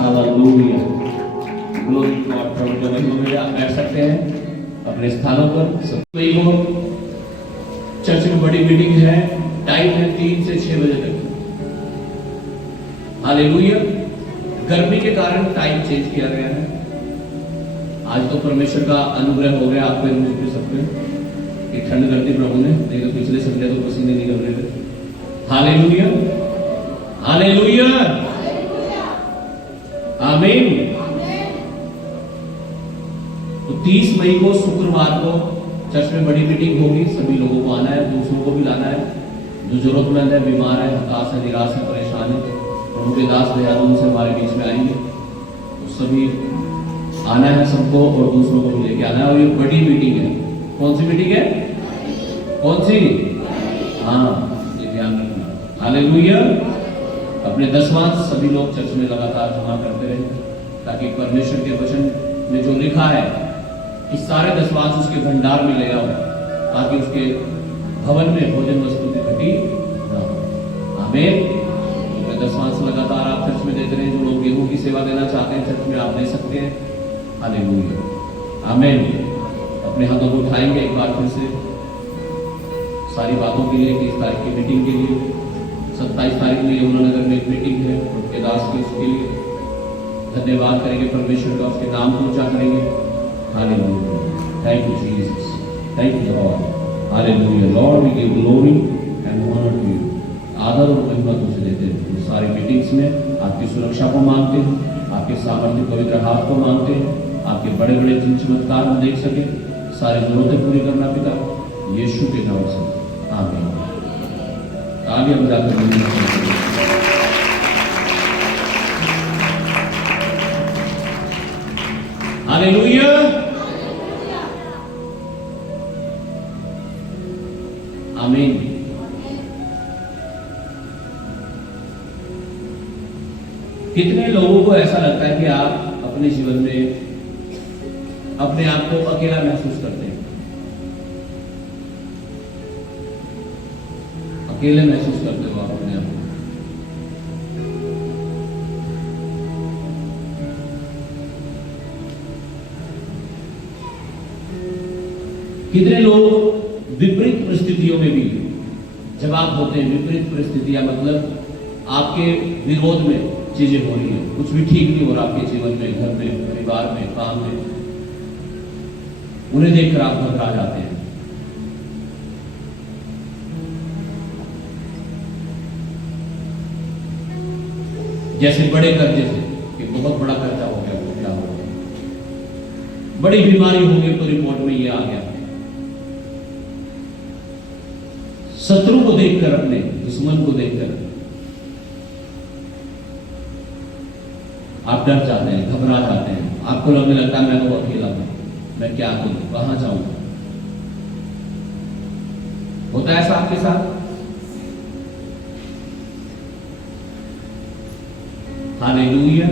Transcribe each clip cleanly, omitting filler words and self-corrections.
Hallelujah, glory to God. प्रभु के महिमा में आप बैठ सकते हैं अपने स्थानों पर। सब को चर्च में बड़ी मीटिंग है, टाइम है 3 से 6 बजे तक। हालेलुया। गर्मी के कारण टाइम चेंज किया गया है। आज तो परमेश्वर का अनुग्रह हो गया आप पे, मुझ पे, सब पे कि ठंड करती प्रभु ने, नहीं तो पिछले संडे तो पसीने निकल रहे थे। हालेलुया, हालेलुया, आमीन। तो 30 मई को शुक्रवार को चर्च में बड़ी मीटिंग होगी। सभी लोगों को आना है, दूसरों को भी लाना है। जो जरूरतमंद है, बीमार है, हताश है, निराश है, परेशान है, प्रभु के दास दयालुओं से हमारे बीच में आएंगे। तो सभी आना है सबको और दूसरों को भी लेके आना है। और ये बड़ी मीटिंग है। कौन सी मीटिंग है? कौन सी? हाँ, ये ध्यान रखना। हालेलुया। अपने दसवां सभी लोग चर्च में लगातार जमा करते रहे, ताकि परमेश्वर के वचन में जो लिखा है कि सारे दसवांश उसके भंडार में ले आओ, ताकि उसके भवन में भोजन वस्तु की घटी न हो। आमीन। दसवांश लगातार आप चर्च में देते रहे। जो लोग गेहूं की सेवा देना चाहते हैं चर्च में आप दे सकते हैं। हालेलुया, आमीन। अपने हाथों को उठाएंगे एक बार फिर से सारी बातों के लिए। 30 तारीख की मीटिंग के लिए, 27 तारीख में यमुनानगर में एक मीटिंग है उनके दास की, उसके लिए धन्यवाद करेंगे परमेश्वर का, उसके नाम को ऊंचा करेंगे। Hallelujah, thank you Jesus, thank you Lord. Hallelujah, Lord we give glory and honour to you. आदर और महिमा तुझे देते हैं। सारी मीटिंग्स में आपकी सुरक्षा को मांगते हैं, आपके सामर्थ्य पवित्र हाथ को मांगते हैं, आपके बड़े बड़े चिन्ह चमत्कार हम देख सके। सारी जरूरतें पूरी करना पिता यीशु के नाम से, आमीन। आगे हम जाकर हालेलुया, आमीन। कितने लोगों को ऐसा लगता है कि आप अपने जीवन में अपने आप को अकेला महसूस करते हैं? अकेले महसूस करते हो आप अपने आप को? कितने लोग विपरीत परिस्थितियों में भी जब आप होते हैं, विपरीत परिस्थितियां मतलब आपके विरोध में चीजें हो रही है, कुछ भी ठीक नहीं हो रहा आपके जीवन में, घर में, परिवार में, काम में, उन्हें देखकर आप घबरा जाते हैं। जैसे बड़े कर्जे से कि बहुत बड़ा कर्जा हो गया, वो क्या हो गया, बड़ी बीमारी हो गई तो रिपोर्ट में ये आ गया। शत्रु को देखकर, अपने दुश्मन को देखकर आप डर जाते हैं, घबरा जाते हैं। आपको लगने लगता है मैं तो अकेला हूं, मैं क्या करूं, कहां जाऊं। होता है ऐसा आपके साथ? हालेलुया।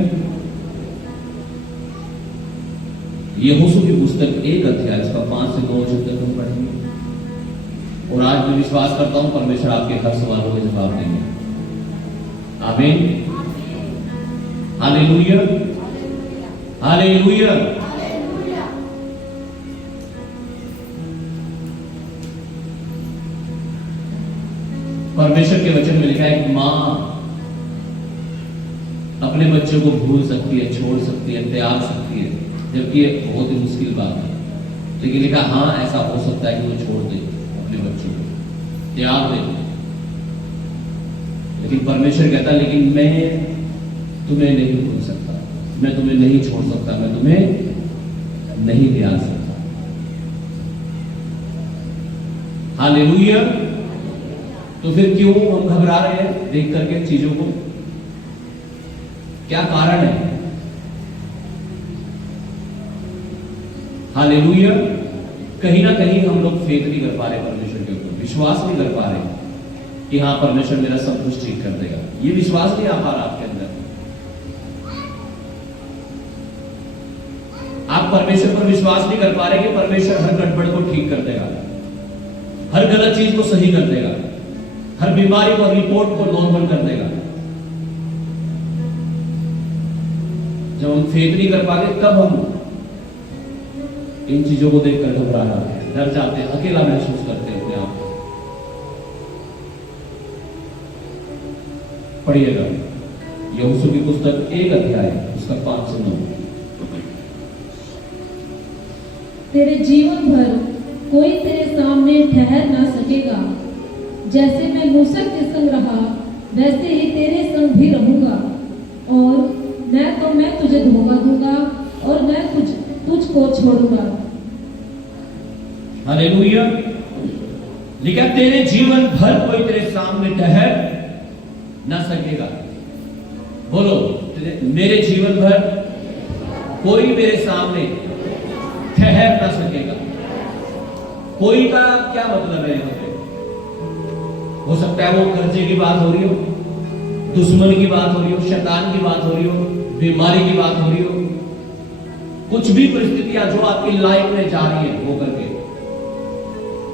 यहोशू की पुस्तक 1 अध्याय इसका 5 से 9 वचन तक हम पढ़ेंगे। और आज मैं विश्वास करता हूं परमेश्वर आपके हर सवालों के जवाब देंगे। आमीन, हालेलुया, हालेलुया। परमेश्वर के वचन में लिखा है, मां अपने बच्चों को भूल सकती है, छोड़ सकती है, त्याग सकती है, जबकि ये बहुत ही मुश्किल बात है। लेकिन लिखा हाँ ऐसा हो सकता है कि वो छोड़ दे अपने बच्चों को, त्याग दे। लेकिन परमेश्वर कहता है लेकिन मैं तुम्हें नहीं भूल सकता, मैं तुम्हें नहीं छोड़ सकता, मैं तुम्हें नहीं त्याग सकता। हालेलुया। तो फिर क्यों हम घबरा रहे हैं देख करके चीजों को? क्या कारण है? हालेलुया। कहीं ना कहीं हम लोग फेथ नहीं कर पा रहे परमेश्वर के ऊपर, विश्वास नहीं कर पा रहे कि हाँ परमेश्वर मेरा सब कुछ ठीक कर देगा। ये विश्वास नहीं आ पा रहा आपके अंदर। आप परमेश्वर पर विश्वास नहीं कर पा रहे कि परमेश्वर हर गड़बड़ को ठीक कर देगा, हर गलत चीज को सही कर देगा, हर बीमारी को, रिपोर्ट को नॉर्मल कर देगा। जब हम फेथ नहीं कर पाते तब हम इन चीजों को देखकर घबरा जाते हैं, डर जाते हैं, अकेला महसूस करते हैं अपने आप को। पढ़िएगा यहोशू की पुस्तक 1 अध्याय उसका 5 से 9। तेरे जीवन भर कोई तेरे सामने ठहर ना सकेगा। जैसे मैं मूसा के संग रहा वैसे ही तेरे संग भी रहूंगा, और मैं तुझे धोखा दूंगा और मैं तुझको छोड़ूंगा। हालेलुया। लिखा तेरे जीवन भर कोई तेरे सामने ठहर ना सकेगा। बोलो, मेरे जीवन भर कोई मेरे सामने ठहर ना सकेगा। कोई का क्या मतलब है यहाँ पे? हो सकता है वो कर्जे की बात हो रही हो, दुश्मन की बात हो रही हो, शैतान की बात हो रही हो, बीमारी की बात हो रही हो, कुछ भी परिस्थितियां जो आपकी लाइफ में जा रही है वो करके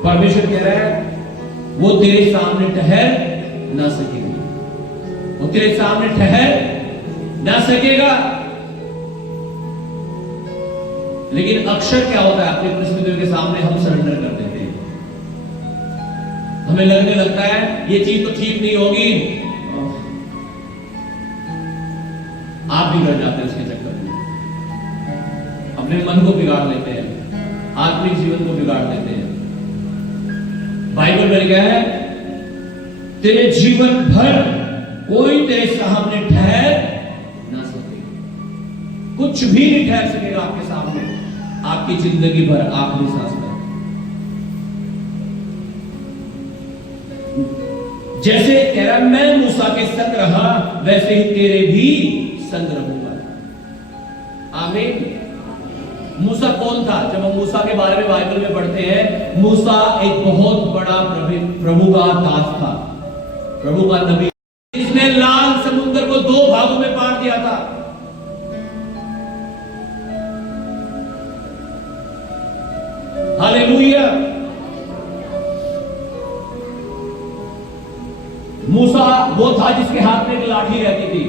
परमेश्वर कह रहा है वो तेरे सामने ठहर ना सकेगा, वो तेरे सामने ठहर ना सकेगा। लेकिन अक्सर क्या होता है, अपनी परिस्थितियों के सामने हम सरेंडर कर देते हैं। हमें लगने लगता है ये चीज तो ठीक नहीं होगी, आप बिगड़ जाते हैं उसके चक्कर में, अपने मन को बिगाड़ लेते हैं, आत्मिक जीवन को बिगाड़ देते हैं। बाइबल में लिखा है तेरे जीवन भर कोई तेरे सामने ठहर ना सकेगा, कुछ भी नहीं ठहर सकेगा आपके सामने आपकी जिंदगी भर, आखिरी सांस तक। जैसे कह रहा मैं मूसा के संग रहा वैसे ही तेरे भी संग रहूंगा। आमीन। मूसा कौन था? जब हम मूसा के बारे में बाइबल में पढ़ते हैं, मूसा एक बहुत बड़ा प्रभु का दास था, प्रभु का नबी, जिसने लाल समुद्र को 2 भागों में बांट दिया था। हालेलुया। मूसा वो था जिसके हाथ में एक लाठी रहती थी,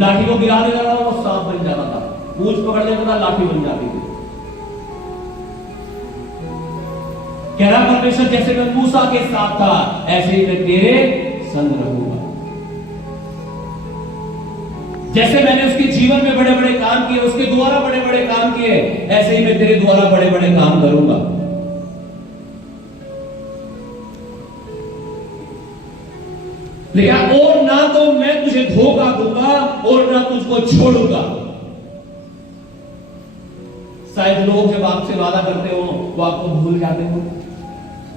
लाठी को गिरा देता था वो सांप बन जाता था, पूंछ पकड़ लेता था लाठी बन जाती थी। कह रहा परमेश्वर जैसे मैं मूसा के साथ था ऐसे ही मैं तेरे संग रहूंगा। जैसे मैंने उसके जीवन में बड़े बड़े काम किए, उसके द्वारा बड़े बड़े काम किए, ऐसे ही मैं तेरे द्वारा बड़े बड़े काम करूंगा। लेकिन और ना तो मैं तुझे धोखा दूंगा और ना तुझको छोड़ूंगा। शायद लोग जब आपसे वादा करते हो वो आपको भूल जाते हो,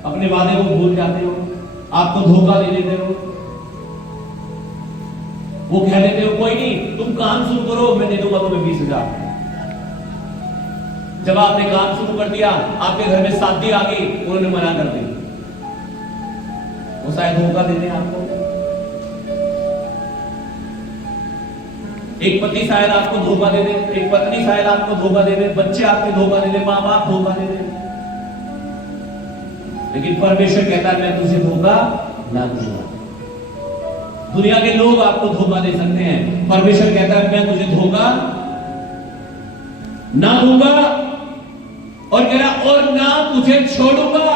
अपने वादे को भूल जाते हो, आपको धोखा दे देते हो। वो कह देते हो कोई नहीं तुम काम शुरू करो, मैं दे दूंगा तुम्हें 20,000। जब आपने काम शुरू कर दिया, आपके घर में शादी आ गई, उन्होंने मना कर दी। वो शायद धोखा दे दें आपको। एक पति शायद आपको धोखा दे दे, एक पत्नी शायद आपको धोखा दे दे, बच्चे आपके धोखा दे दे, माँ बाप धोखा दे दे। लेकिन परमेश्वर कहता है मैं तुझे धोखा ना दूंगा। दुनिया के लोग आपको धोखा दे सकते हैं, परमेश्वर कहता है मैं तुझे धोखा ना दूंगा, और कह रहा और ना तुझे छोड़ूंगा।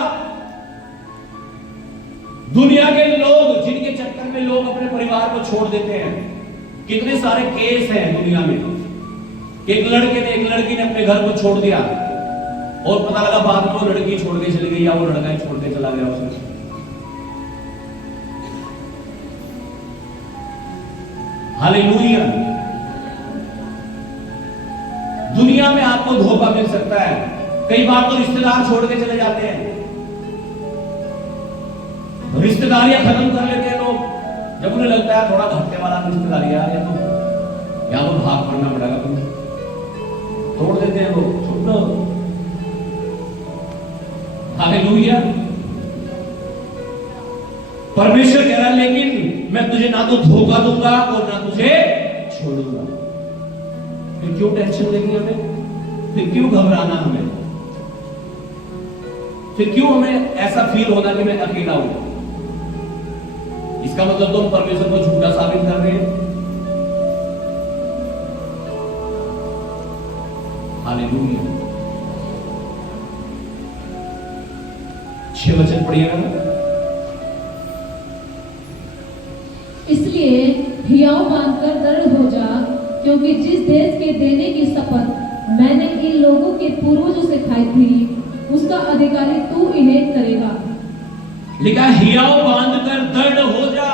दुनिया के लोग जिनके चक्कर में लोग अपने परिवार को छोड़ देते हैं, कितने सारे केस हैं दुनिया में। एक लड़के ने एक लड़की ने अपने घर को छोड़ दिया और पता लगा बाद में वो लड़की छोड़ के चली गई या वो लड़का ही छोड़ के चला गया उसे। हालेलुया। दुनिया में आपको धोखा मिल सकता है, कई बार तो रिश्तेदार छोड़ के चले जाते हैं, रिश्तेदारियां खत्म कर लेते हैं लोग जब उन्हें लगता है थोड़ा घटने वाला रिश्तेदारी आ रही है तो या तो भाग पड़ना पड़ेगा, तुम्हें तोड़ देते हैं लोग, छोड़ दो। हालेलुया। परमेश्वर कह रहा है लेकिन मैं तुझे ना तो धोखा दूंगा और ना तुझे छोड़ूंगा। फिर क्यों टेंशन लेनी हमें, फिर क्यों घबराना हमें, फिर क्यों हमें ऐसा फील होना कि मैं अकेला हूं। इसका मतलब तुम परमेश्वर को झूठा साबित कर रहे हैं। हालेलुया। 6 वचन पढ़िएगा। इसलिए हियाव बांधकर दृढ़ हो जा, क्योंकि जिस देश के देने की शपथ मैंने इन लोगों के पूर्वजों से खाई थी, उसका अधिकारी तू इन्हें करेगा। लिखा हियाव बांधकर दृढ़ हो जा।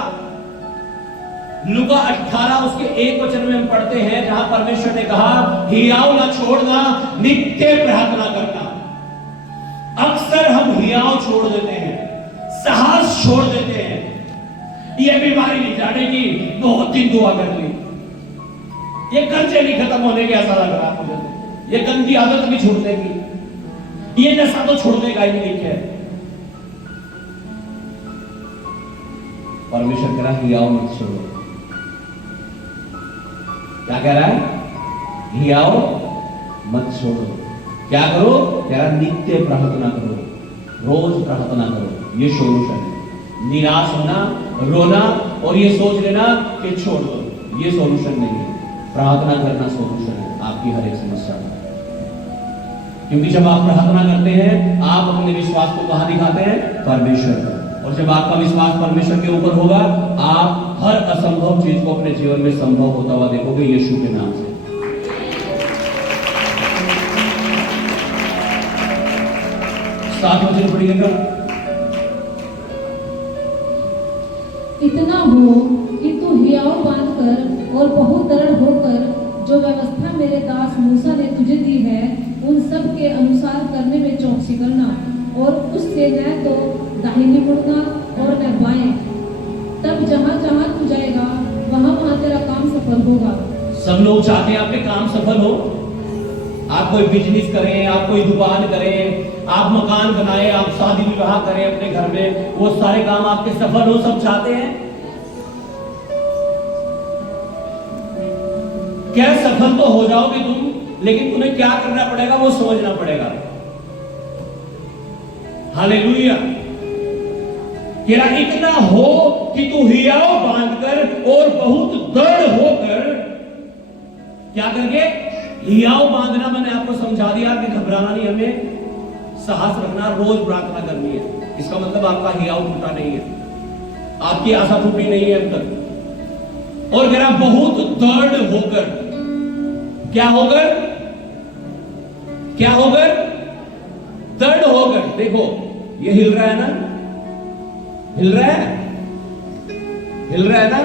लूका 18 उसके 1 वचन में हम पढ़ते हैं, जहां परमेश्वर ने कहा हियाव ना छोड़ना, नित्य प्रार्थना करना। अक्सर हम हियाव छोड़ देते हैं, साहस छोड़ देते हैं। ये बीमारी नहीं जाने की, बहुत दिन दुआ कर ली, ये कर्जे नहीं खत्म होने के, ऐसा लग रहा है मुझे, ये गंदी आदत भी छूटने की, ये नशा तो छोड़ने का ही नहीं है। परमेश्वर कह रहा है हियाव मत छोड़ो। क्या कह रहा है? हियाव मत छोड़ो। क्या करो? कह रहा नित्य प्रार्थना करो, रोज प्रार्थना करो। ये सोल्यूशन है। निराश होना, रोना और ये सोच लेना कि छोड़ दो, ये सोल्यूशन नहीं है। प्रार्थना करना सोल्यूशन है आपकी हर एक समस्या का। क्योंकि जब आप प्रार्थना करते हैं, आप अपने विश्वास को कहां दिखाते हैं? परमेश्वर पर। और जब आपका विश्वास परमेश्वर के ऊपर होगा, आप हर असंभव चीज को अपने जीवन में संभव होता हुआ देखोगे, यीशु के नाम से। 7 वचन पढ़िएगा। इतना हो कि तू हियाव बांधकर और बहुत दृढ़ होकर जो व्यवस्था मेरे दास मूसा ने तुझे दी है, उन सब के अनुसार करने में चौकसी करना, और उससे न तो दाहिनी मुड़ना और न बाएं। तब जहाँ जहाँ तू जाएगा, वहाँ वहाँ तेरा काम सफल होगा। सब लोग चाहते हैं आपके काम सफल हो। आप कोई बिजनेस करें, आप कोई दुकान करें, आप मकान बनाए, आप शादी विवाह करें अपने घर में, वो सारे काम आपके सफल हो, सब चाहते हैं। क्या सफल तो हो जाओगे तुम, लेकिन तुम्हें क्या करना पड़ेगा वो समझना पड़ेगा। हालेलुया। तेरा इतना हो कि तू हियाव बांधकर और बहुत दृढ़ होकर, क्या करके? हियाव बांधना मैंने आपको समझा दिया कि घबराना नहीं, हमें साहस रखना, रोज प्रार्थना करनी है। इसका मतलब आपका हियाव टूटा नहीं है, आपकी आशा टूटी नहीं है अब तक। और मेरा बहुत दृढ़ होकर, क्या होकर? क्या होकर? दृढ़ होकर। देखो ये हिल रहा है ना, हिल रहा है, हिल रहा है ना।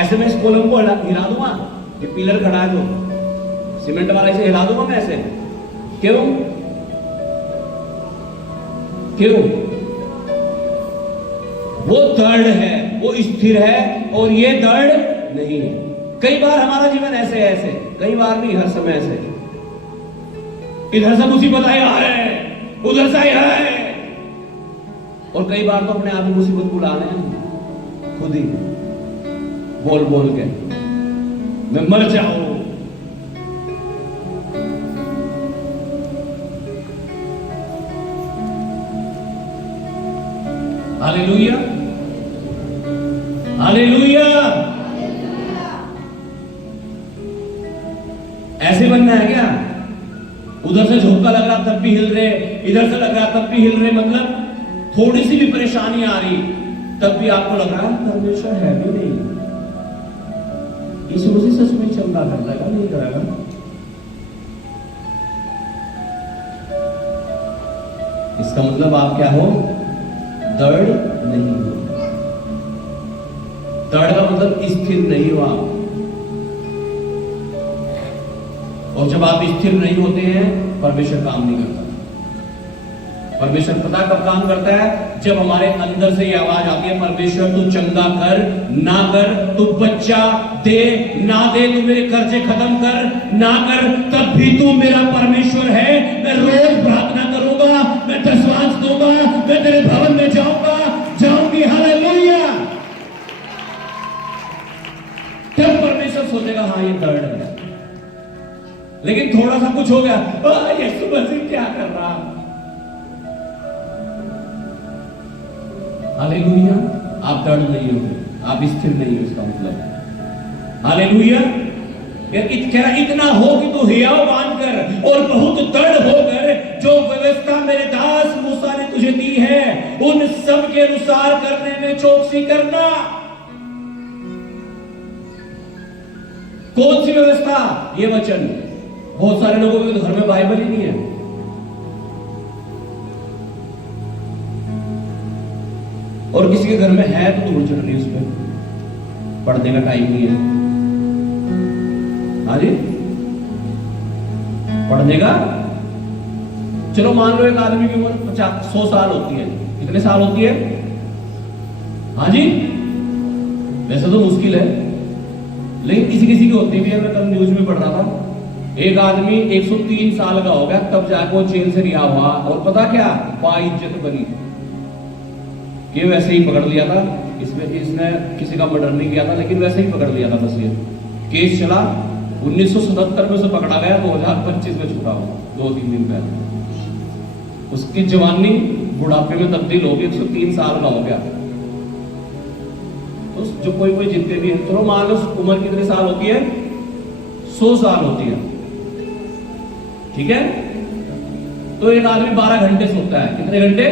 ऐसे में इस कॉलम को हिला दूंगा, ये पिलर खड़ा है तो सीमेंट वाला, इसे हिला दूंगा मैं ऐसे। क्यों? क्यों? वो दृढ़ है, वो स्थिर है, और ये दृढ़ नहीं है। कई बार हमारा जीवन ऐसे है, ऐसे कई बार नहीं, हर समय ऐसे। इधर से मुसीबत आई है, उधर से आई है, और कई बार तो अपने आप ही मुसीबत बुला रहे हैं खुद ही, बोल बोल के मैं मर जाऊं। Hallelujah, hallelujah. ऐसे बनना है क्या? उधर से झोंका लग रहा तब भी हिल रहे, इधर से लग रहा तब भी हिल रहे, मतलब थोड़ी सी भी परेशानी आ रही तब भी आपको लग रहा है परमेश्वर है भी नहीं, यीशु मसीह सच में चंगा कर देगा नहीं करेगा। इसका मतलब आप क्या हो? दृढ़ नहीं हो। दृढ़ का मतलब स्थिर नहीं हो आप। और जब आप स्थिर नहीं होते हैं, परमेश्वर काम नहीं करता। परमेश्वर पता कब काम करता है? जब हमारे अंदर से ये आवाज आती है, परमेश्वर तू चंगा कर ना कर, तू बच्चा दे ना दे, तू मेरे कर्जे खत्म कर ना कर, तब भी तू मेरा परमेश्वर है। मैं रोज प्रार्थना करूंगा, मैं दशवांश दूंगा, मैं तेरे भवन में जाऊंगा, जाऊंगी। हालेलुया। तब परमेश्वर सोचेगा हाँ ये दृढ़ है। लेकिन थोड़ा सा कुछ हो गया, यीशु मसीह क्या कर रहा? हालेलुया। आप दृढ़ नहीं हो, आप स्थिर नहीं हो, इसका मतलब। हालेलुया। इतना हो कि तू हियाव बांधकर और बहुत दृढ़ होकर जो व्यवस्था मेरे दास मूसा ने तुझे दी है उन सब के अनुसार करने में चौकसी करना। कौन सी व्यवस्था? ये वचन। बहुत सारे लोगों के घर में बाइबल ही नहीं है। और किसी के घर में है तो धूल चढ़ रही है, उसमें पढ़ने का टाइम नहीं है। हाँ जी, पढ़ने का। चलो मान लो एक आदमी की उम्र 100 साल होती है। कितने साल होती है? हाँ जी, वैसे तो मुश्किल है लेकिन किसी किसी की होती भी है। मैं कल न्यूज में पढ़ रहा था, एक आदमी 103 साल का हो गया तब जाकर वो जेल से रिहा हुआ। और पता क्या बाइज्जत बनी कि वैसे ही पकड़ लिया था। इसने किसी का मर्डर नहीं किया था लेकिन वैसे ही पकड़ लिया था। बस ये केस चला, 1977 में से पकड़ा गया, 2025 में छूटा हुआ 2-3 दिन पहले। उसकी जवानी बुढ़ापे में तब्दील हो गई, 103 साल का हो गया। तो जो कोई जितने भी है, चलो मान लो उम्र कितने साल होती है? 100 साल होती है, ठीक है। तो एक आदमी 12 घंटे सोता है। कितने घंटे?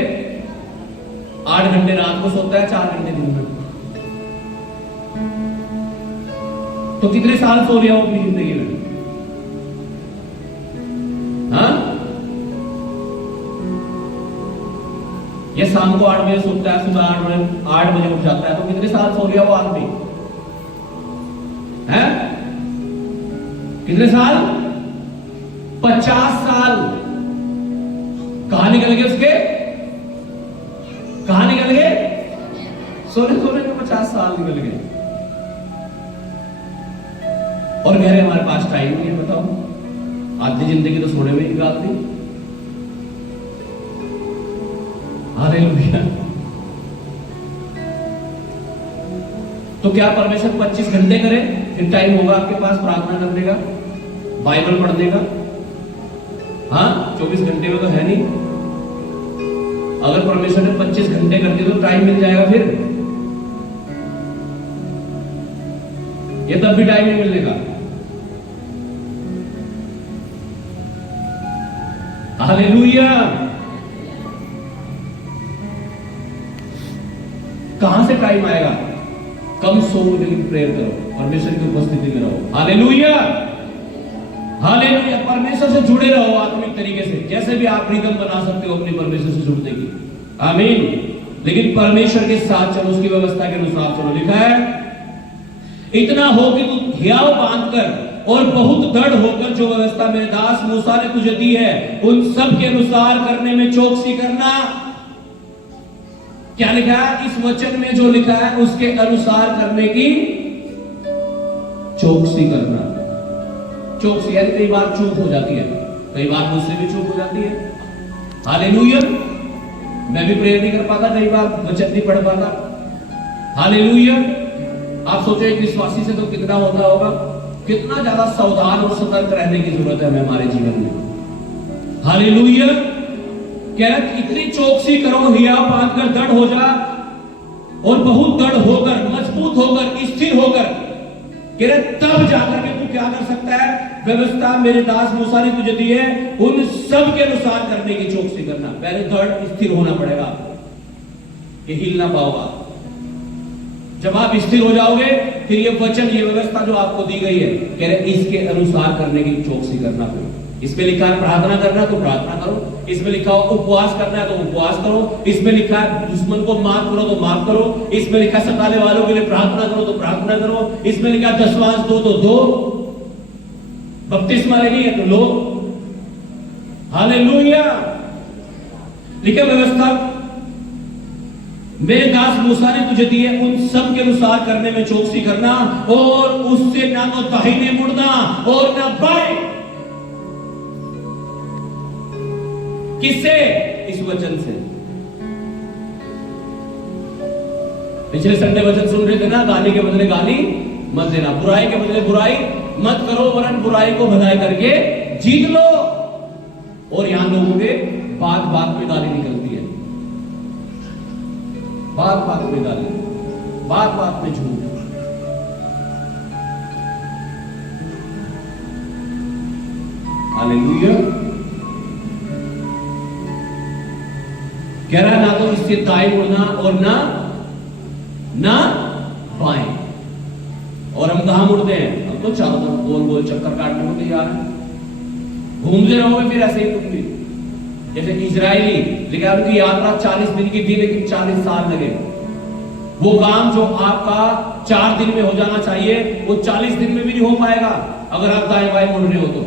8 घंटे रात को सोता है, 4 घंटे दिन में। तो कितने साल सो लिया वो अपनी जिंदगी में? हाँ, ये शाम को 8 बजे सोता है, सुबह 8 बजे उठ जाता है। तो कितने साल सो लिया वो आदमी? है कितने साल? 50 साल। कहां निकल गए उसके? कहां निकल गए? सोने सोने में 50 साल निकल गए। और कह रहे हमारे पास टाइम नहीं है। बताओ, आधी जिंदगी तो सोने में ही निकाल दी। हालेलुया। तो क्या परमेश्वर 25 घंटे करे? फिर टाइम होगा आपके पास प्रार्थना करने का, बाइबल पढ़ने का? हाँ, 24 घंटे में तो है नहीं। अगर परमेश्वर ने 25 घंटे कर दिए तो टाइम मिल जाएगा फिर? ये तब भी टाइम नहीं मिलने का। हालेलुया। कहां से टाइम आएगा? कम सो लेकिन प्रेयर करो, परमेश्वर की उपस्थिति में रहो। Hallelujah, hallelujah. परमेश्वर से जुड़े रहो आत्मिक तरीके से, जैसे भी आप निगम बना सकते हो अपने परमेश्वर से जुड़ने की। आमीन। लेकिन परमेश्वर के साथ चलो, उसकी व्यवस्था के अनुसार चलो। लिखा है इतना हो कि तू हियाव बांधकर और बहुत दृढ़ होकर जो व्यवस्था मेरे दास मूसा ने तुझे दी है उन सब के अनुसार करने में चौकसी करना। क्या लिखा है इस वचन में? जो लिखा है उसके अनुसार करने की चौकसी करना। चौकसी यानी कई बार चूक हो जाती है, कई बार मुझसे भी चूक हो जाती है। हालेलुया। मैं भी प्रेयर नहीं कर पाता, कई बार वचन नहीं पढ़ पाता। हालेलुया। आप सोचो एक विश्वासी से तो कितना होता होगा, कितना ज्यादा सावधान और सतर्क रहने की जरूरत है हमें हमारे जीवन में। हालेलुया। क्या इतनी चौकसी करो, हिया बांधकर दृढ़ हो जा और बहुत दृढ़ होकर, मजबूत होकर, स्थिर होकर, तब जाकर के तू क्या कर सकता है? व्यवस्था मेरे दास मूसा ने तुझे दी है उन सब के अनुसार करने की चौकसी करना। पहले दृढ़ स्थिर होना पड़ेगा, ये हिल ना पाओगा। जब आप स्थिर हो जाओगे फिर ये वचन, ये व्यवस्था जो आपको दी गई है, कह रहे इसके अनुसार करने की चौकसी करना। इसमें लिखा है प्रार्थना करना तो प्रार्थना करो, इसमें लिखा हो उपवास करना है तो उपवास करो, इसमें लिखा है दुश्मन को माफ करो तो माफ करो, इसमें लिखा है सताने वालों के लिए प्रार्थना करो तो प्रार्थना करो, इसमें लिखा है दशवांश दो तो दो, बपतिस्मा लेनी है तो लो। हालेलुया। लिखा व्यवस्था मेरे दास मूसा ने तुझे दी है उन सब के अनुसार करने में चौकसी करना और उससे ना तो दाहिने मुड़ना और ना बाएं। किससे? इस वचन से। पिछले संडे वचन सुन रहे थे ना, गाली के बदले गाली मत देना, बुराई के बदले बुराई मत करो, वरन बुराई को भलाई करके जीत लो। और यहां लोगों के बात बात में गाली निकलती है, बात बात में गाली, बात बात में झूठ। हालेलुया। कह रहा है ना तो इससे दाएं मुड़ना और ना बाएं। और हम कहां मुड़ते हैं? हम तो चारों तरफ गोल गोल चक्कर काटने को तैयार हैं। घूमते रहोगे फिर ऐसे ही तुम भी। जैसे इजरायली, लेकिन उनकी यात्रा 40 दिन की थी, लेकिन 40 साल लगे। वो काम जो आपका 4 दिन में हो जाना चाहिए, वो 40 दिन में भी नहीं हो पाएगा अगर आप दाएं बाएं मुड़ रहे हो तो।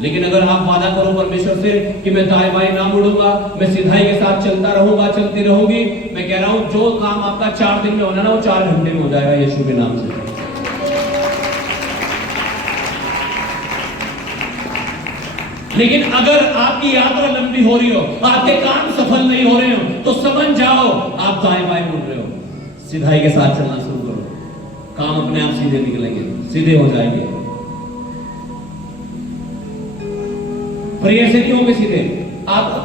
लेकिन अगर आप वादा करो परमेश्वर से कि मैं दाएं बाएं ना मुड़ूंगा, मैं सिधाई के साथ चलता रहूंगा, चलती रहूंगी, मैं कह रहा हूं जो काम आपका 4 दिन में होना ना, वो 4 घंटे में हो जाएगा यीशु के नाम से। लेकिन अगर आपकी यात्रा लंबी हो रही हो, आपके काम सफल नहीं हो रहे हो, तो समझ जाओ आप दाएं बाएं मुड़ रहे हो। सिधाई के साथ चलना शुरू करो, काम अपने आप सीधे निकलेंगे, सीधे हो जाएंगे। पर ऐसे नहीं होंगे सीधे। आप तो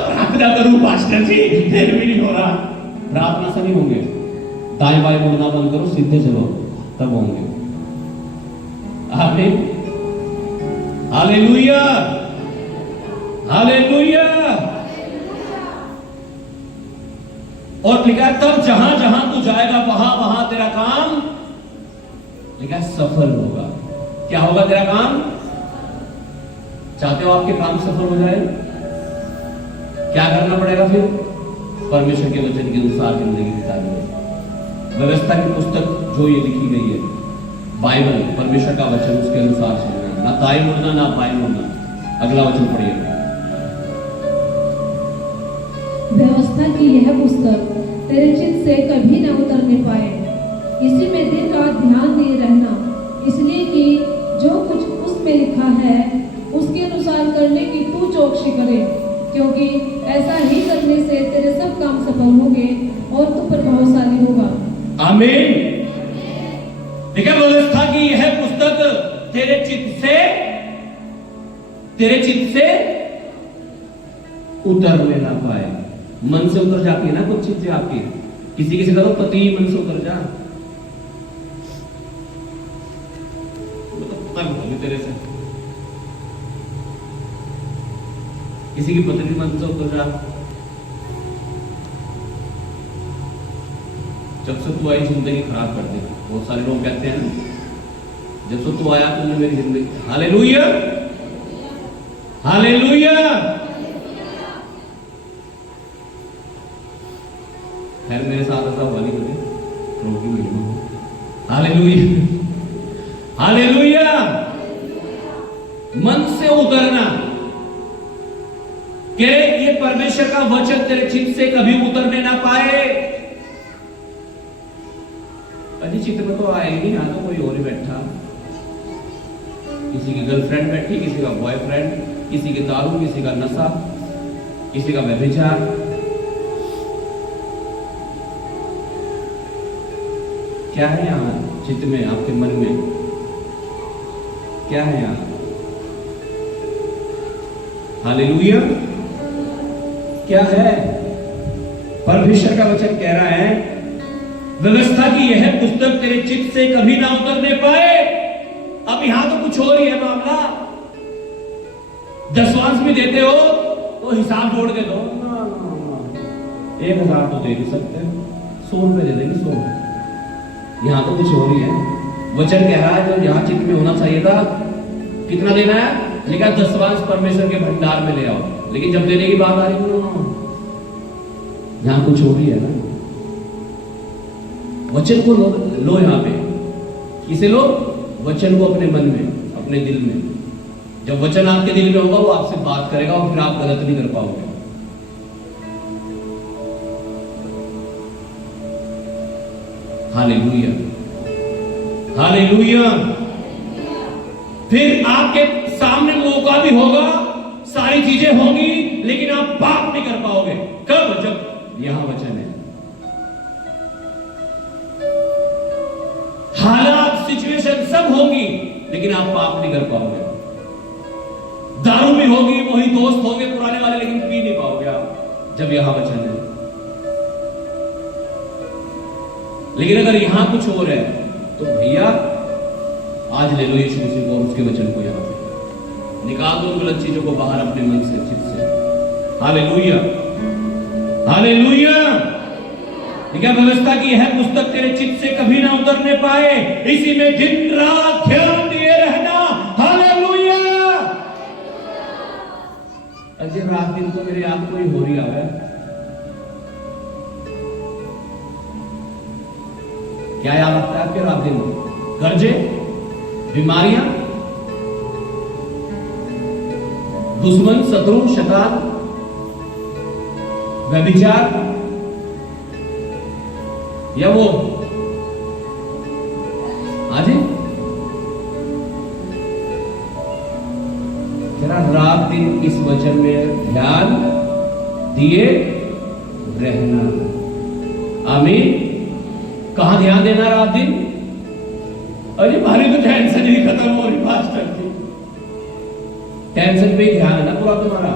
प्रार्थना करूं पास्टर जी, फिर भी नहीं हो रहा। प्रार्थना से नहीं होंगे। दाएं बाएं मुड़ना बंद करो, सीधे चलो, तब होंगे। आमीन, हालेलुया, हालेलुया। और लिखा है तब जहां जहां तू जाएगा वहां वहां तेरा काम, लिखा है सफल होगा। क्या होगा तेरा काम? चाहते हो आपके काम सफल हो जाए? क्या करना पड़ेगा फिर? परमेश्वर के वचन के अनुसार जिंदगी बितानी। व्यवस्था की पुस्तक जो ये लिखी गई है, बाइबल, परमेश्वर का वचन, उसके अनुसार चलना, ना दाएं मुड़ना ना बाएं मुड़ना। अगला वचन पढ़िए। व्यवस्था की यह पुस्तक तेरे चित्त से कभी न उतरने पाए, इसी में दिन रात ध्यान दिए रहना, इसलिए कि जो कुछ उसमें लिखा है उसके अनुसार करने की तू चौकसी करे, क्योंकि ऐसा ही करने से तेरे सब काम सफल होंगे और तू प्रभावशाली होगा। आमीन। देखिए, व्यवस्था की यह पुस्तक तेरे चित्त से उतरने ना पाए। मन से उतर जाती है ना कुछ चीजें आपकी। किसी का तो पति ही मन से उतर जा, तेरे से किसी की पत्नी मन से उतर जा। जब से तू आई जिंदगी खराब कर दी। बहुत सारे लोग कहते हैं ना, जब से तू आया तूने मेरी जिंदगी। Hallelujah, hallelujah. खैर मेरे साथ ऐसा हुआ नहीं कभी, रोगी मिली। Hallelujah, hallelujah. मन से उतरना, कि ये परमेश्वर का वचन तेरे चित्त से कभी उतरने ना पाए। अजी चित्त में तो आए ही नहीं, यहां तो कोई और ही बैठा। किसी की गर्लफ्रेंड बैठी, किसी का बॉयफ्रेंड, किसी की दारू, किसी का नशा, किसी का व्यभिचार। क्या है यहां चित्त में, आपके मन में क्या है यहां? हालेलुया, क्या है? परमेश्वर का वचन कह रहा है व्यवस्था की यह पुस्तक तेरे चित्त से कभी ना उतरने पाए। अब यहां तो कुछ और ही है मामला। दशवांश भी देते हो तो हिसाब जोड़ के दो। 1000 तो दे नहीं सकते, 100 रुपए दे देंगे, 100। यहां तो कुछ और ही है। वचन कह रहा है जो यहां चित्त में होना चाहिए था, कितना देना है? लिखा दशवांश परमेश्वर के भंडार में ले आओ। लेकिन जब देने की बात आ रही है, यहां कुछ और ही है ना। वचन को लो यहां पे। किसे लो? वचन को अपने मन में, अपने दिल में। जब वचन आपके दिल में होगा, वो आपसे बात करेगा और फिर आप गलत नहीं कर पाओगे। Hallelujah, hallelujah. फिर आपके सामने मौका भी होगा, सारी चीजें होंगी, लेकिन आप पाप नहीं कर पाओगे। कब? जब यहां वचन है। हालात, सिचुएशन सब होगी, लेकिन आप पाप नहीं कर पाओगे। दारू भी होगी, वही दोस्त होंगे पुराने वाले, लेकिन पी नहीं पाओगे आप जब यहां वचन है। लेकिन अगर यहां कुछ और है तो भैया आज ले लो यीशु मसीह को और उसके वचन को यहां पे। निकाल दो गलत चीजों को बाहर अपने मन से, चित्त से। Hallelujah, hallelujah. क्या व्यवस्था की है पुस्तक तेरे चित्त से कभी ना उतरने पाए, इसी में दिन रात ध्यान दिए रहना। हालेलुया। अजय रात दिन तो मेरे याद कोई हो रही है, क्या याद आता है आपके रात दिन? कर्जे, बीमारियां, दुश्मन, शत्रु, शैतान, व्यभिचार, या वो आज जरा रात दिन इस वचन में ध्यान दिए रहना। आमीन। कहां ध्यान देना रात दिन? अरे हमारी तो टेंशन ही खत्म हो रही मास्टर जी। टेंशन पे ही ध्यान है ना पूरा तुम्हारा।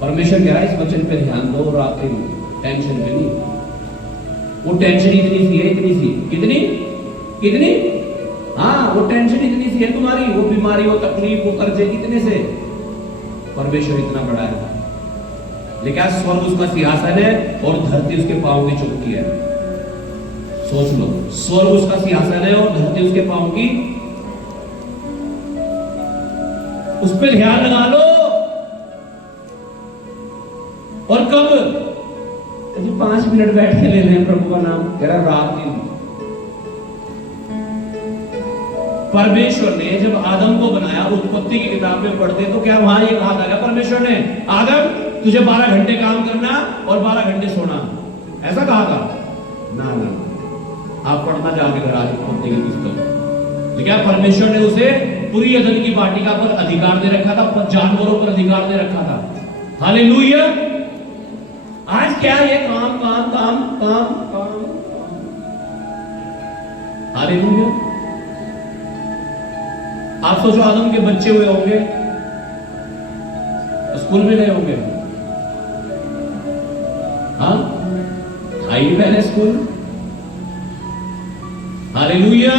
परमेश्वर कह रहा है इस वचन पे ध्यान दो रात दिन, टेंशन पे नहीं। वो टेंशन इतनी सी है, इतनी सी, कितनी कितनी, हाँ वो टेंशन इतनी सी है तुम्हारी, वो बीमारी, वो तकलीफ, वो कर्जे, कितने से? परमेश्वर इतना बड़ा है। लेकिन स्वर्ग उसका सिंहासन है और धरती उसके पांव की चौकी है। सोच लो, स्वर्ग उसका सिंहासन है और धरती उसके पांव की, उस पर ध्यान लगा लो। और कब? 5 मिनट बैठ के ले लें प्रभु का नाम, कह रहा रात दिन। परमेश्वर ने जब आदम को बनाया, उत्पत्ति की किताब में पढ़ते तो क्या वहां ये कहा था परमेश्वर ने, आदम तुझे 12 घंटे काम करना और 12 घंटे सोना, ऐसा कहा था? ना ना, आप पढ़ना जाके घर आज उत्पत्ति की पुस्तक। लेकिन परमेश्वर ने उसे पूरी अदन की वाटिका पर अधिकार दे रखा था, जानवरों पर अधिकार दे रखा था। हालेलुया। आज क्या ये काम काम काम काम काम, हालेलुया। आप सोचो आदम के बच्चे हुए होंगे, स्कूल में गए होंगे, हाँ आई पहले स्कूल। हालेलुया।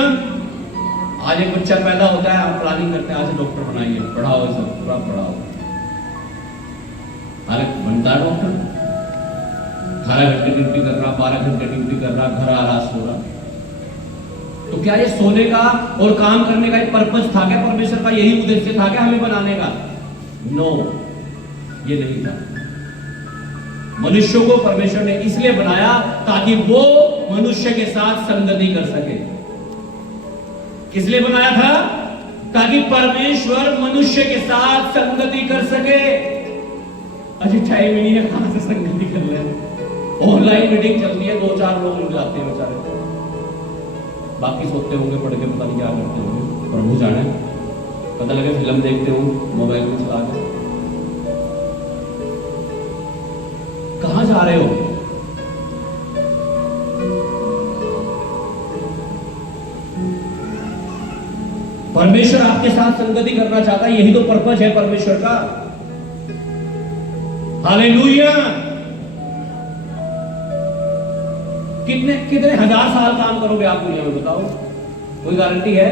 आज एक बच्चा पैदा होता है, आप प्लानिंग करते हैं आज डॉक्टर बनाइए, पढ़ाओ, सब पूरा पढ़ाओ, हालांकि बनता है डॉक्टर, 18 घंटे ड्यूटी कर रहा, 12 घंटे ड्यूटी कर रहा, घर आ रहा, सो रहा। तो क्या ये सोने का और काम करने का एक पर्पस था क्या? परमेश्वर का यही उद्देश्य था क्या हमें बनाने का? नो, ये नहीं था। मनुष्यों को परमेश्वर ने इसलिए बनाया ताकि वो मनुष्य के साथ संगति कर सके। किस लिए बनाया था? ताकि परमेश्वर मनुष्य के साथ संगति कर सके। अजी टाइम ही नहीं है, कहां से संगति कर ले? ऑनलाइन मीटिंग चलती है, 2-4 लोग जुड़ जाते हैं बेचारे, बाकी सोते होंगे, पढ़ के पता नहीं क्या करते होंगे, प्रभु जाने। पता लगे फिल्म देखते हो मोबाइल में चला के। कहां जा रहे हो? परमेश्वर आपके साथ संगति करना चाहता है, यही तो पर्पस है परमेश्वर का। हालेलुया। कितने कितने हजार साल काम करोगे आप दुनिया में, बताओ? कोई गारंटी है?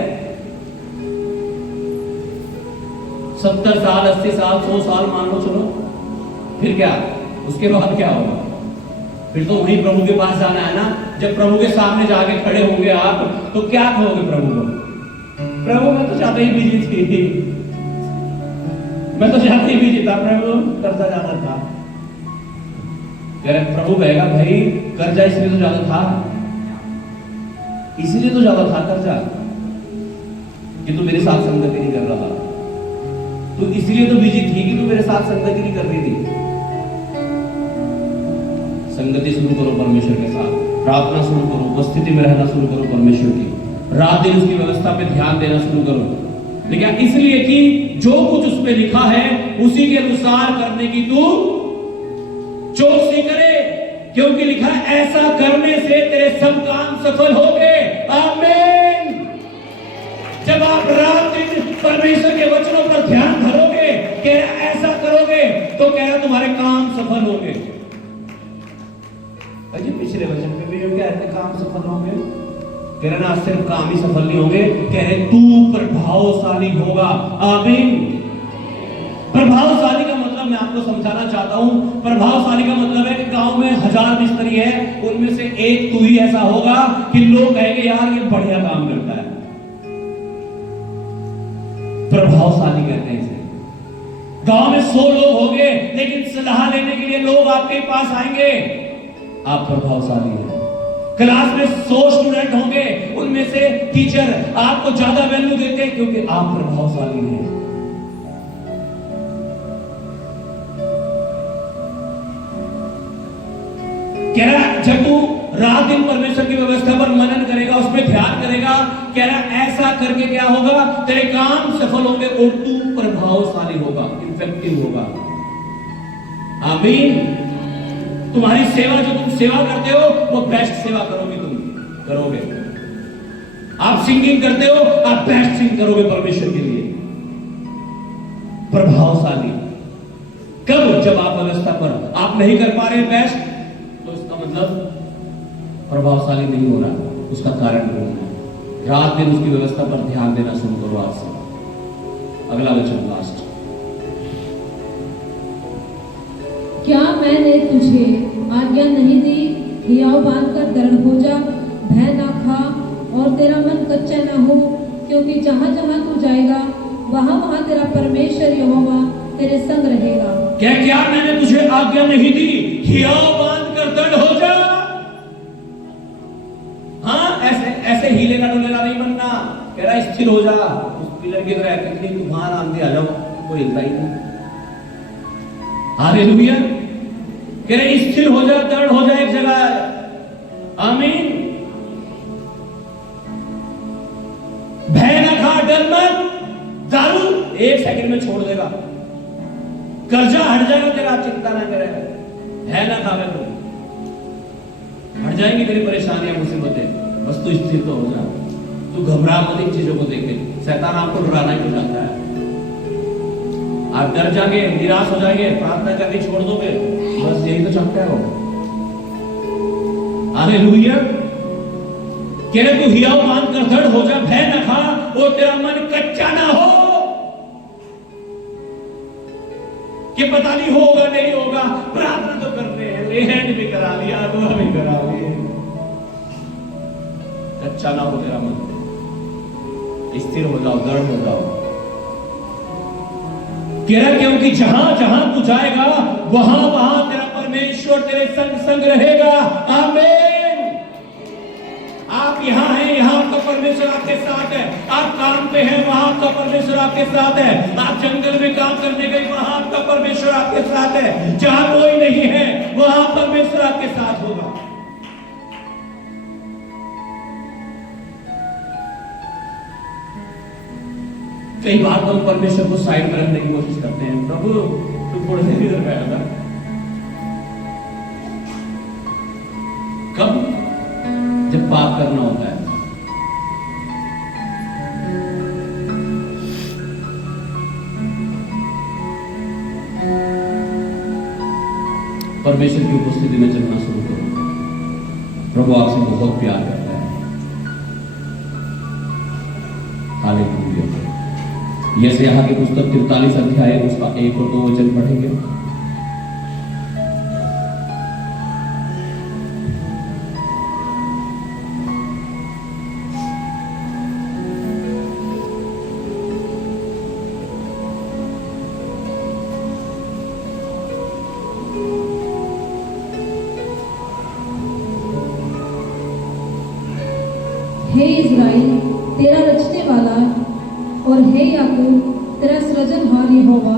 70 साल, 80 साल, 100 साल मान लो, चलो, फिर क्या? उसके बाद क्या होगा? फिर तो वही प्रभु के पास जाना है ना। जब प्रभु के सामने जाके खड़े होंगे आप, तो क्या कहोगे प्रभु को? प्रभु मैं तो ज्यादा ही बिजी थी, मैं तो ज्यादा ही बिजी था प्रभु, कर्जा ज्यादा था। प्रभु कहेगा भाई कर्जा इसलिए तो ज्यादा था, इसलिए तो ज्यादा था कर्जा कि तू मेरे साथ संगति नहीं कर रहा था, तू इसलिए तो बिजी थी कि तू मेरे साथ संगति नहीं कर रही थी। संगति शुरू करो परमेश्वर के साथ, प्रार्थना शुरू करो, उपस्थिति में रहना शुरू करो परमेश्वर की, रात दिन उसकी व्यवस्था पे ध्यान देना शुरू करो। लेकिन इसलिए कि जो कुछ उसमें लिखा है उसी के अनुसार करने की तू चौकसी करे, क्योंकि लिखा ऐसा करने से तेरे सब काम सफल होंगे। आमीन। जब आप रात दिन परमेश्वर के वचनों पर ध्यान धरोगे, कह ऐसा करोगे, तो कह रहा तुम्हारे काम सफल होंगे। पिछले वचन में भी क्या काम सफल होंगे? कह रहे ना सिर्फ काम ही सफल नहीं होंगे, कह रहे तू प्रभावशाली होगा। आमीन। प्रभावशाली का मतलब मैं आपको समझाना चाहता हूं। प्रभावशाली का मतलब है कि गांव में 1000 मिस्त्री है, उनमें से एक तू ही ऐसा होगा कि लोग कहेंगे यार ये बढ़िया काम करता है। प्रभावशाली कहते हैं इसे। गांव में 100 लोग होंगे लेकिन सलाह लेने के लिए लोग आपके पास आएंगे, आप प्रभावशाली हैं। क्लास में 100 स्टूडेंट होंगे, उनमें से टीचर आपको ज्यादा वैल्यू देते हैं क्योंकि आप प्रभावशाली हैं। कह रहा जब तू रात दिन परमेश्वर की व्यवस्था पर मनन करेगा, उसमें ध्यान करेगा, कह रहा ऐसा करके क्या होगा, तेरे काम सफल होंगे और तू प्रभावशाली होगा, इफेक्टिव होगा। आमीन। तुम्हारी सेवा जो तुम सेवा करते हो वो बेस्ट सेवा करोगे, तुम करोगे। आप सिंगिंग करते हो, आप बेस्ट सिंग करोगे परमेश्वर के लिए। प्रभावशाली कब? जब आप व्यवस्था पर आप नहीं कर पा रहे बेस्ट, तो इसका मतलब प्रभावशाली नहीं हो रहा, उसका कारण नहीं है। रात दिन उसकी व्यवस्था पर ध्यान देना शुरू करो आज से। अगला वचन लास्ट। क्या मैंने तुझे आज्ञा नहीं दी, हियाव बांधकर दृढ़ हो जा, भय ना खा और तेरा मन कच्चा ना हो, क्योंकि जहां जहां तू जाएगा वहां वहां तेरा परमेश्वर यहोवा तेरे संग रहेगा। क्या मैंने तुझे आज्ञा नहीं दी, हियाव बांधकर दृढ़ हो जा। हाँ, ऐसे हीलेगा डुलेगा नहीं बनना। कह रहा स्थिर हो जा, उस पिलर की तरह, कितनी तूफान आंधी आ जाओ कोई हिलता ही नहीं। हालेलुया। कह रहे स्थिर हो जा, दृढ़ हो जा एक जगह। आमीन। भय ना खा, डर मत। दारू 1 सेकंड में छोड़ देगा, कर्जा हट जाएगा तेरा, चिंता ना करे। है ना खावे तो हट जाएंगी तेरी परेशानियां, मुसीबतें, बस तू स्थिर तो हो जा। तू घबरा मत इन चीजों को देख के, शैतान आपको डराना ही हो जाता है। आप डर जाएंगे, निराश हो जाएंगे, प्रार्थना करनी छोड़ दोगे, बस यही तो चाहता है वो। हालेलुया। कह रहे तू हियाव मानकर दृढ़ हो जा, भय न खा और तेरा मन कच्चा ना हो कि पता नहीं होगा नहीं होगा। प्रार्थना तो करते हैं, लेहन भी करा लिया, दुआ भी करा ली, कच्चा ना हो तेरा मन, स्थिर हो जाओ, दृढ़ हो जाओ। कह रहा क्योंकि जहां जहां तू जाएगा वहां वहां तेरा परमेश्वर तेरे संग संग रहेगा। आमीन। आप यहां हैं, यहां आपका परमेश्वर आपके साथ है। आप काम पे हैं, वहां आपका परमेश्वर आपके साथ है। आप जंगल में काम करने गए, वहां आपका परमेश्वर आपके साथ है। जहां कोई नहीं है वहां परमेश्वर आपके साथ होगा। कई बार तो हम परमेश्वर को साइड में रखने की कोशिश करते हैं। प्रभु तू थोड़ी देर इधर बैठ जा। कब? जब पाप करना होता है। परमेश्वर की उपस्थिति में चलना शुरू करो। प्रभु आपसे बहुत प्यार करता है। हालेलुया। यशायाह की पुस्तक 43 अध्याय उसका 1 और 2 वचन पढ़ेंगे। हे इज़राइल तेरा रचने वाला और हे याकूब तेरा सृजनहार यहोवा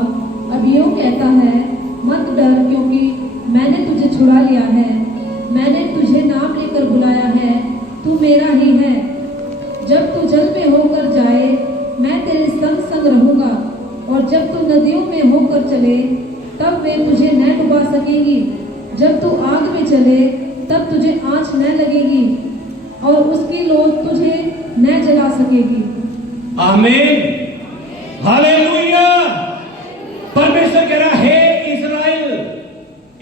अब यूं कहता है, मत डर, क्योंकि मैंने तुझे छुड़ा लिया है। मैंने तुझे नाम लेकर बुलाया है, तू मेरा ही है। जब तू जल में होकर जाए मैं तेरे संग संग रहूंगा, और जब तू नदियों में होकर चले तब वे तुझे न डुबा सकेंगी। जब तू आग में चले तब तुझे आंच न लगेगी, और उसकी लौ तुझे न जला सकेगी। आमीन। हालेलुया। परमेश्वर कह रहा है इज़राइल,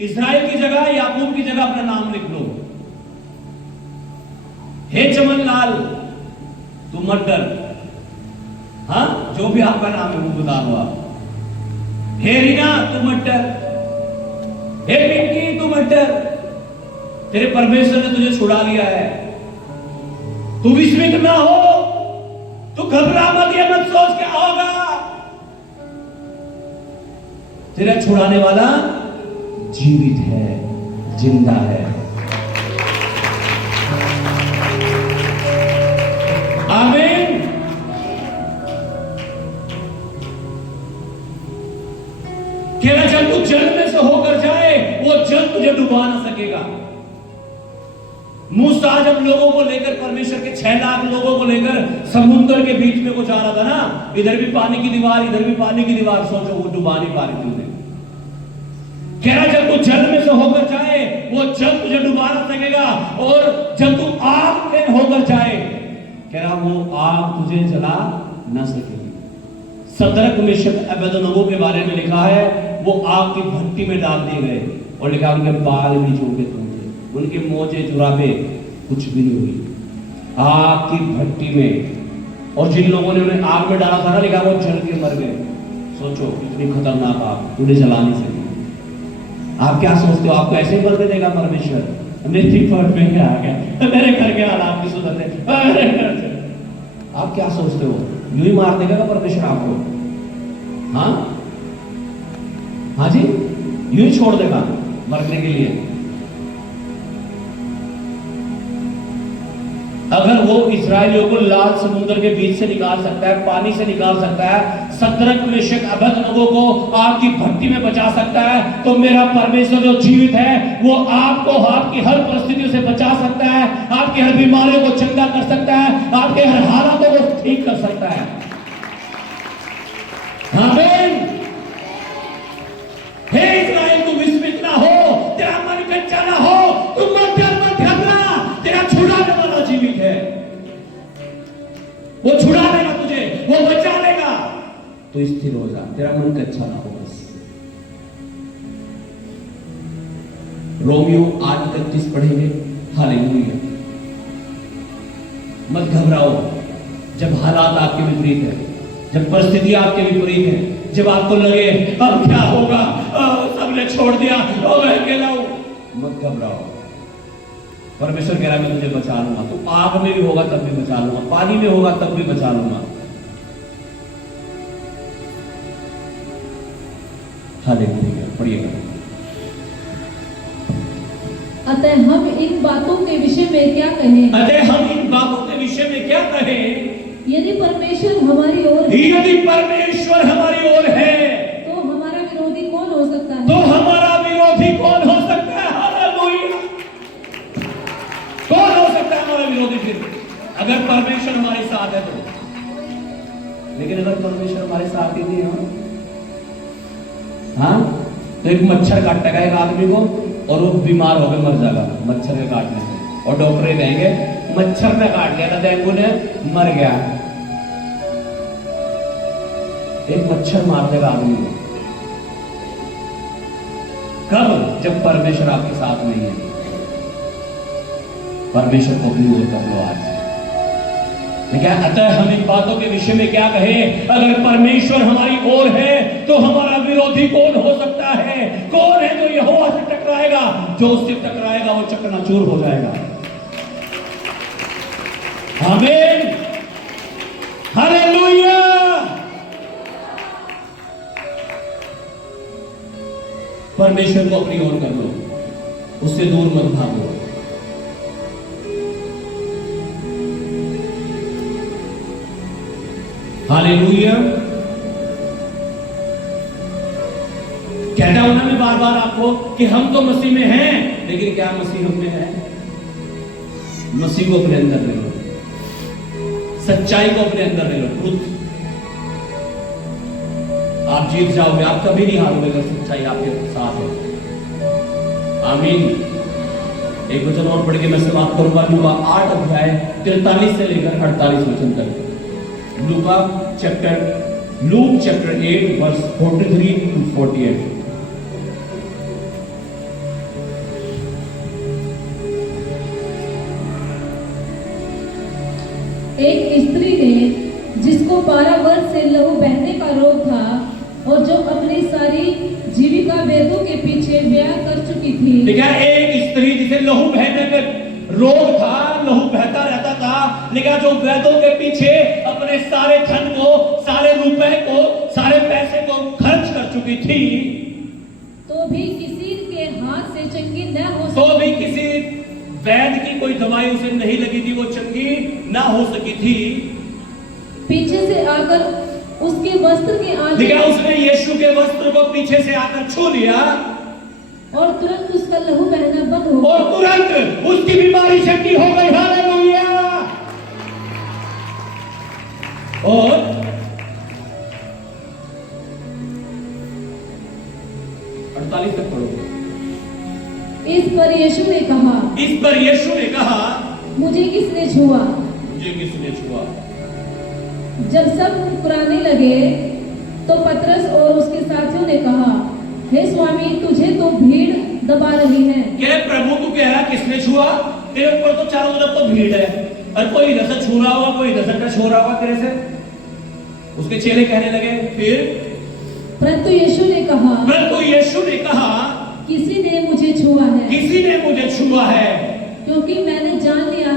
इज़राइल की जगह याकूब की जगह अपना नाम लिख लो। हे चमन लाल, तू मत डर। हाँ, जो भी आपका नाम है वो बता दो आप। हे रीना तू मत डर, हे पिंकी तू मत डर, तेरे परमेश्वर ने तुझे छुड़ा लिया है। तू विस्मित ना हो, तू घबरा मत, ये मत सोच क्या होगा। तेरा छुड़ाने वाला जीवित है, जिंदा है। आमीन। केवल जब तू जल में से होकर जाए, वो जल तुझे डुबा ना सकेगा। मूसा जब लोगों को लेकर, परमेश्वर के 6 लाख लोगों को लेकर समुद्र के बीच में वो जा रहा था ना, इधर भी पानी की दीवार, इधर भी पानी की दीवार, सोचो वो डुबा नहीं पा रही थी उन्हें। कह रहा जब तू जल में से होकर जाए, वो जल तुझे डुबा ना सकेगा, और जब तू आग में होकर जाए, कह रहा वो आग तुझे जला ना सकेगी। सदरक मेशक अबेदनगो के बारे में लिखा है, वो आग की भट्टी में डाल दिए गए, और लिखा उनके बाल भी झोंके थे, उनके मोजे जुराबे कुछ भी नहीं हुई आग की भट्टी में। और जिन लोगों ने उन्हें आग में डाला था ना, लिखा वो जल के मर गए। सोचो इतनी खतरनाक आग, उन्हें जला नहीं सके। आप क्या सोचते हो, आपको ऐसे ही मरने देगा परमेश्वर? मेरी फट में क्या आ गया, मेरे घर के हालात भी सुधरते, आप क्या सोचते हो यूं ही मार देगा का परमेश्वर आपको? हाँ हाँ जी, यूं ही छोड़ देगा मरने के लिए? अगर वो इस्राएलियों को लाल समुद्र के बीच से निकाल सकता है, पानी से निकाल सकता है, सदरक मेशक अबेदनगो को आग की भट्टी में बचा सकता है, तो मेरा परमेश्वर जो जीवित है, वो आपको आपकी हर परिस्थितियों से बचा सकता है, आपकी हर बीमारियों को चंगा कर सकता है, आपके हर हालातों को ठीक कर सकता है। आमीन। हे इस्राएल, तू विस्मित ना हो, तेरा मन कच्चा ना हो, तू मत डर मत घबरा, तेरा छुड़ाने वाला जीवित है, वो छुड़ा लेगा तुझे, वो बचा लेगा। तो स्थिर हो जा, तेरा मन कच्चा ना हो बस। रोमियो 8:31 पढ़ेंगे। हालेलुया। मत घबराओ जब हालात आपके विपरीत है, जब परिस्थितियां आपके विपरीत है, जब आपको लगे अब क्या होगा, सबने छोड़ दिया और मैं अकेला हूं, मत घबराओ। परमेश्वर कह रहा है मैं तुझे बचा लूंगा। तू आग में भी होगा तब भी बचा लूंगा, पानी में होगा तब भी बचा लूंगा। हालेलुया। पढ़िएगा। अतः हम इन बातों के विषय में क्या कहें? अतः हम इन बातों के विषय में क्या कहें? यदि परमेश्वर हमारी ओर है, यदि परमेश्वर हमारी ओर है, तो हमारा विरोधी कौन हो सकता है? तो हमारा विरोधी कौन हो सकता है? हालेलुया। कौन हो सकता है हमारा विरोधी? फिर अगर परमेश्वर हमारे साथ है तो। लेकिन अगर परमेश्वर हमारे साथ ही नहीं हो, हाँ, तो एक मच्छर काटेगा एक आदमी को और वो बीमार होकर मर जाएगा मच्छर के काटने से, और डॉक्टर ही कहेंगे मच्छर ने काट लिया था, डेंगू ने, मर गया। एक मच्छर मार देगा आदमी को। कब? जब परमेश्वर आपके साथ नहीं है। परमेश्वर को अपनी ओर कर लो आज। क्या? अतः हम इन बातों के विषय में क्या कहें? अगर परमेश्वर हमारी ओर है तो हमारा विरोधी कौन हो सकता है? कौन है जो यहोवा से टकराएगा? जो उससे टकराएगा वो चकनाचूर हो जाएगा। आमीन। हालेलुया। परमेश्वर को अपनी ओर कर लो, उससे दूर मत भागो। हालेलुया। कहता हूं ना मैं बार बार आपको कि हम तो मसीह में हैं, लेकिन क्या मसीह हम में है? मसीह को अपने अंदर ले लो, सच्चाई को अपने अंदर ले लो, ट्रुथ। आप जीत जाओगे, आप कभी नहीं हारोगे अगर सच्चाई आपके साथ है। आमीन। एक वचन और पढ़ के मैं समाप्त करूंगा। लूका 8 अध्याय 43 से लेकर 48 वचन तक। Luke chapter 8 verse 43 to 48। एक स्त्री ने जिसको 12 वर्ष से लहू बहने का रोग था और जो अपनी सारी जीविका वेदों के पीछे व्यय कर चुकी थी। लेकिन एक स्त्री जिसे लहू बहने का रोग था, लहू बहता रहता था, लेकिन जो वेदों के पीछे अपने सारे धन को, सारे रुपए को, सारे पैसे को खर्च कर चुकी थी, तो भी किसी के हाथ से चंगी न हो तो भी किसी वैद्य की कोई दवाई उसे नहीं लगी थी, वो चंगी ना हो सकी थी। पीछे से आकर उसके वस्त्र के आगे, लेकिन उसने यीशु के वस्त्र को पीछे से आकर छू लिया और तुरंत उसका लहू बहना बंद हो और तुरंत उसकी बीमारी चंगी हो गई। हालेलुया। और 48 तक पढ़ो। इस पर यीशु ने कहा, इस पर यीशु ने कहा, मुझे किसने छुआ? मुझे किसने छुआ? जब सब मुस्कुराने लगे तो पतरस और उसके साथियों ने कहा, हे स्वामी, तुझे तो भीड़ दबा रही है। क्या प्रभु को कह रहा किसने छुआ? तेरे ऊपर तो चारों तरफ तो भीड़ है, और कोई इधर से छू रहा होगा, कोई इधर से टच हो रहा होगा तेरे से। उसके चेले कहने लगे, फिर परंतु यीशु ने कहा, किसी ने मुझे छुआ है, किसी ने मुझे छुआ है, क्योंकि मैंने जान लिया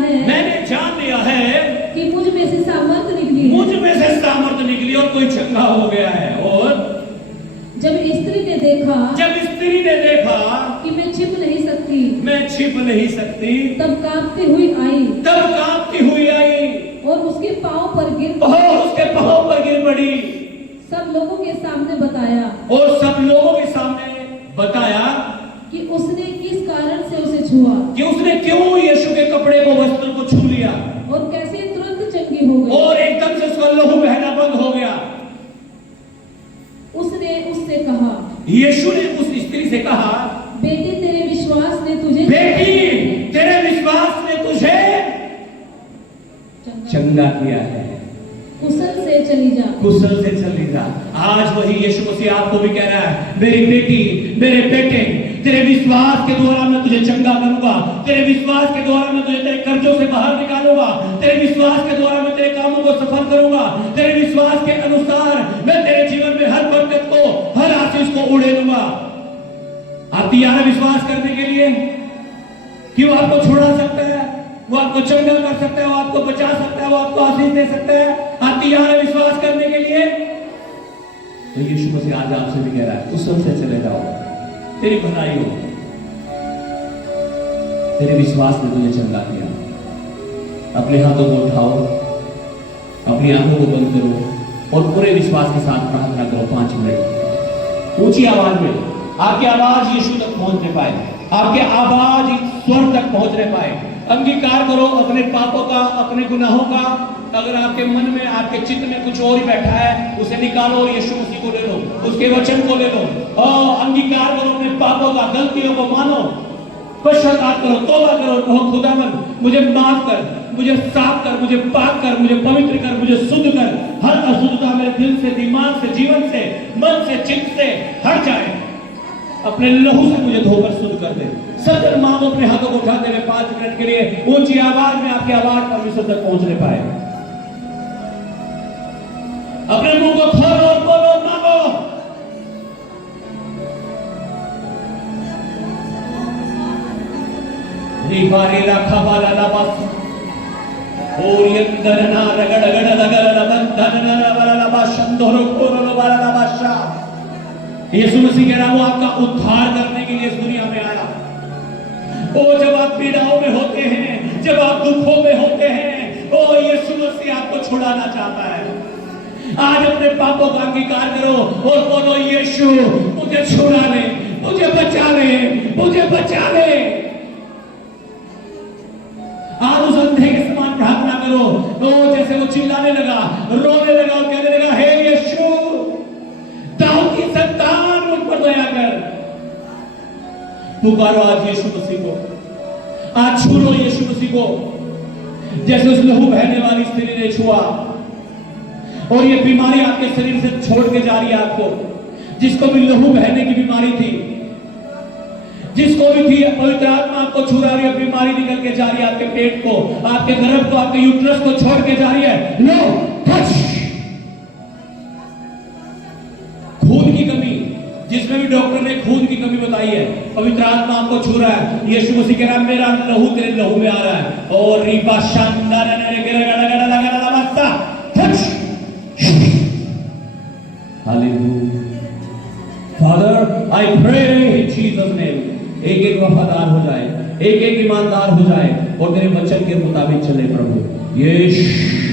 है कि मुझ में से सामर्थ निकली है। मुझ में से सामर्थ निकली और कोई चंगा हो गया है। और जब स्त्री ने देखा कि मैं छिप नहीं सकती, तब कांपती हुई आई और उसके पांव पर गिर पड़ी। सब लोगों के सामने बताया कि उसने किस कारण से उसे छुआ, कि उसने क्यों यीशु के कपड़े को, वस्त्र को छू लिया, और कैसे तुरंत चंगी हो गई और एकदम से उसका लहू बहना बंद हो गया। उसने उससे कहा, यीशु ने उस स्त्री से कहा, बेटी, तेरे विश्वास ने तुझे चंगा किया है, कुशल से चली जा। आज वही यीशु मसीह आपको भी कह रहा है, मेरी बेटी, मेरे बेटे, तेरे विश्वास के द्वारा मैं तुझे चंगा करूंगा, तेरे विश्वास के द्वारा मैं तुझे तेरे कर्जों से बाहर निकालूंगा, तेरे विश्वास के द्वारा मैं तेरे कामों को सफल करूंगा, तेरे विश्वास के अनुसार मैं तेरे जीवन में हर बरकत को, हर आशीष को उड़ेलूंगा। आप तैयार है विश्वास करने के लिए कि वो आपको छुड़ा सकता है, वो आपको चंगा कर सकता है, वो आपको बचा सकता है, वो आपको आशीष दे सकता है? आप तैयार है विश्वास करने के लिए? तो यीशु मसीह आज आपसे भी कह रहा है, कुशल से चले जाओ, तेरी भलाई हो, तेरे विश्वास ने तुझे चंगा किया। अपने हाथों को उठाओ, अपनी आंखों को बंद करो और पूरे विश्वास के साथ प्रार्थना करो 5 मिनट ऊंची आवाज में। आपकी आवाज यीशु तक पहुंचने पाए, आपकी आवाज स्वर तक पहुंचने पाए। अंगीकार करो अपने पापों का, अपने गुनाहों का। अगर आपके मन में, आपके चित्त में कुछ और ही बैठा है, उसे निकालो और यीशु मसीह को ले लो, उसके वचन को ले लो और अंगीकार करो अपने पापों का, गलतियों को मानो, पश्चाताप करो, तौबा करो। कहो, खुदावन मुझे माफ कर, मुझे साफ कर, मुझे पाक कर, मुझे पवित्र कर, मुझे शुद्ध कर। हर अशुद्धता मेरे दिल से, दिमाग से, जीवन से, मन से, चित्त से हट जाए। अपने लहू से मुझे धोकर शुद्ध कर दे। सब मांगो अपने हाथों को उठाते हुए 5 मिनट के लिए ऊंची आवाज में आपकी आवाज परमेश्वर तक पहुंचने पाए। अपने मुंह को खोलो और बोलो, मांगो। रिफारेला खबाला लबस और यंदरना रगड़गड़ लगल बंधन लबला बशंदोरो कोरो लबला लबशा। यीशु मसीह कह रहा वो आपका उद्धार करने के लिए इस दुनिया में आया। वो जब आप पीड़ाओं में होते हैं, जब आप दुखों में होते हैं, वो यीशु मसीह आपको छुड़ाना चाहता है। आज अपने पापों का अंगीकार करो और बोलो, यीशु मुझे छुड़ा ले, मुझे बचा ले, मुझे बचा ले। आज उस अंधे के समान प्रार्थना करो। तो जैसे वो चिल्लाने लगा, रोने लगा और कहने लगा, हे यीशु, दाऊद की संतान, मुझ पर दया कर। पुकारो आज यीशु मसीह को, आज छू लो यीशु मसीह को, जैसे उस लहू बहने वाली स्त्री ने छुआ। और ये बीमारी आपके शरीर से छोड़ के जा रही है आपको। जिसको भी लहू बहने की बीमारी थी, जिसको भी थी, पवित्र आत्मा आपको छू रही है, बीमारी निकल के जा रही है, आपके पेट को, आपके गर्भ को, आपके यूट्रस को छोड़ के जा रही है। लो टच। खून की कमी, जिसमें भी डॉक्टर ने खून की कमी बताई है, पवित्र आत्मा आपको छू रहा है। यीशु मसीह कह रहा है मेरा लहू तेरे लहू में आ रहा है। और रीपा शानदार father I pray in Jesus name, एक एक वफादार हो जाए, एक एक ईमानदार हो जाए और तेरे वचन के मुताबिक चले प्रभु। यीशु